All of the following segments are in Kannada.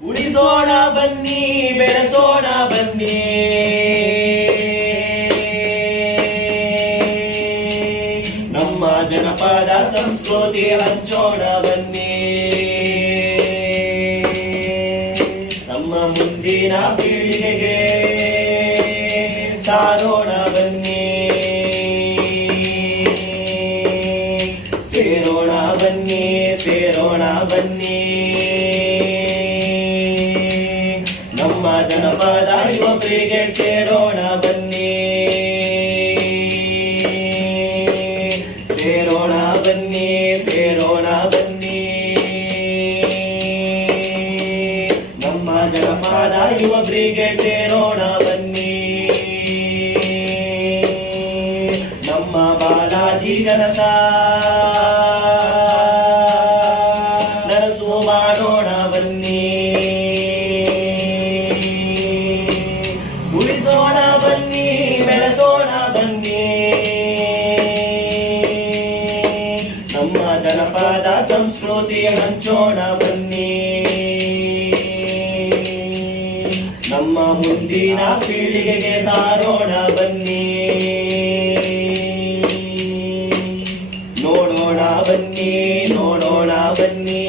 ಉಳಿಸೋಣ ಬನ್ನಿ, ಬೆಳೆಸೋಣ ಬನ್ನಿ, ನಮ್ಮ ಜನಪದ ಸಂಸ್ಕೃತಿ ಹಂಚೋಣ ಬನ್ನಿ, ನಮ್ಮ ಮುಂದಿನ ಪೀಳಿಗೆಗೆ ಸಾರೋಣ ಬನ್ನಿ, ಸೇರೋಣ ಬನ್ನಿ, ಸೇರೋಣ ಬನ್ನಿ, ನಮ್ಮ ಜನಪದ ಯುವ ಬ್ರಿಗೇಡ್ ಸೇರೋಣ ಬನ್ನಿ, ಸೇರೋಣ ಬನ್ನಿ, ಸೇರೋಣ ಬನ್ನಿ, ನಮ್ಮ ಜನಪದ ಯುವ ಬ್ರಿಗೇಡ್ ಸೇರೋಣ ಬನ್ನಿ, ನಮ್ಮ ಬಾಲಾಜಿ ಕನಸ ನನಸು ಮಾಡೋಣ ಬನ್ನಿ, ಉಳಿಸೋಣ ಬನ್ನಿ, ಬೆಳೆಸೋಣ ಬನ್ನಿ, ನಮ್ಮ ಜನಪದ ಸಂಸ್ಕೃತಿ ಹಂಚೋಣ ಬನ್ನಿ, ನಮ್ಮ ಮುಂದಿನ ಪೀಳಿಗೆಗೆ ಸಾರೋಣ ಬನ್ನಿ, ನೋಡೋಣ ಬನ್ನಿ, ನೋಡೋಣ ಬನ್ನಿ,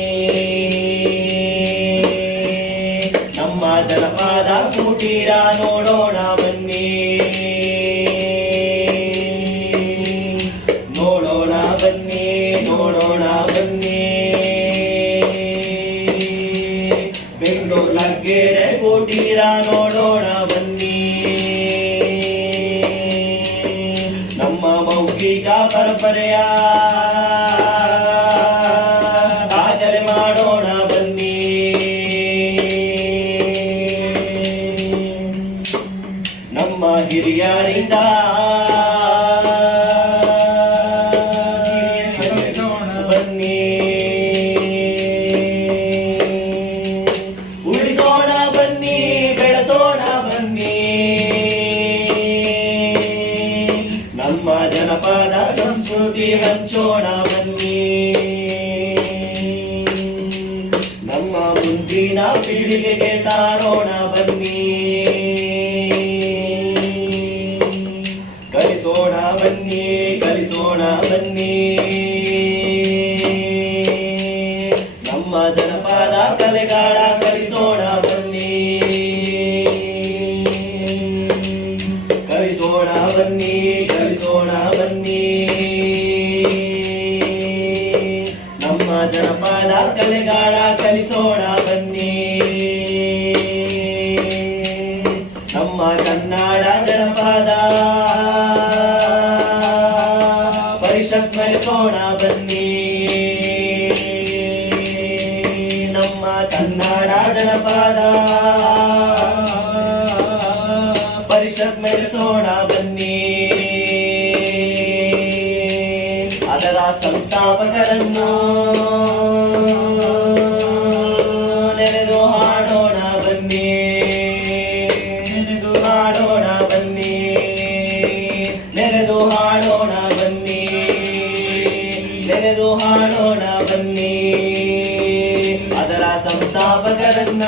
ನಮ್ಮ ಜನಪದ ಕುಟೀರ ನೋಡೋಣ ಬನ್ನಿ, ನೋಡೋಣ ಬನ್ನಿ, ನೋಡೋಣ ಬನ್ನಿ, ಬೆಂಗಳೂರು ಲಗ್ಗೆರೆ ಕುಟೀರ ನೋಡೋಣ ಬನ್ನಿ, ನಮ್ಮ ಮೌಖಿಕ ಪರಂಪರೆಯ ದಾಖಲೆ ಮಾಡೋಣ ಬನ್ನಿ, ನಮ್ಮ ಹಿರಿಯರಿಂದ ಬನ್ನಿ, ಉಳಿಸೋಣ ಬನ್ನಿ, ಬೆಳೆಸೋಣ ಬನ್ನಿ, ನಮ್ಮ ಜನಪದ ಸಂಸ್ಕೃತಿ ಹಂಚೋಣ ಬನ್ನಿ, ನಮ್ಮ ಮುಂದಿನ ಪೀಳಿಗೆಗೆ ಸಾರೋಣ ಬನ್ನಿ, ಕಲಿಸೋಣ ಬನ್ನಿ, ಕಲಿಸೋಣ ಬನ್ನಿ, ನಮ್ಮ ಜನಪದ ಕಲೆಗಾಳ ಕಲಿಸೋಣ ಬನ್ನಿ, ಕಲಿಸೋಣ ಬನ್ನಿ, ಕಲಿಸೋಣ ಬನ್ನಿ, ನಮ್ಮ ಜನಪದ ಕಲೆಗಾಳ ಕಲಿಸೋಣ ಬನ್ನಿ, ನಮ್ಮ ಕನ್ನಡ ಜನಪದ ಪರಿಷತ್ ಬೆಳೆಸೋಣ ಬನ್ನಿ, ನಮ್ಮ ಕನ್ನಡ ಜನಪದ ಪರಿಷತ್ ಬೆಳೆಸೋಣ ಬನ್ನಿ, ಅದರ ಸಂಸ್ಥಾಪಕರನ್ನು ನೆನೆದು ಹಾಡೋಣ ಬನ್ನಿ, ಹಾಡೋಣ ಬನ್ನಿ, ನೆನೆದು ಹಾಡೋಣ ಬನ್ನಿ, ನೆನೆದು ಹಾಡೋಣ ಬನ್ನಿ, ಅದರ ಸಂಸ್ಥಾಪಕರನ್ನ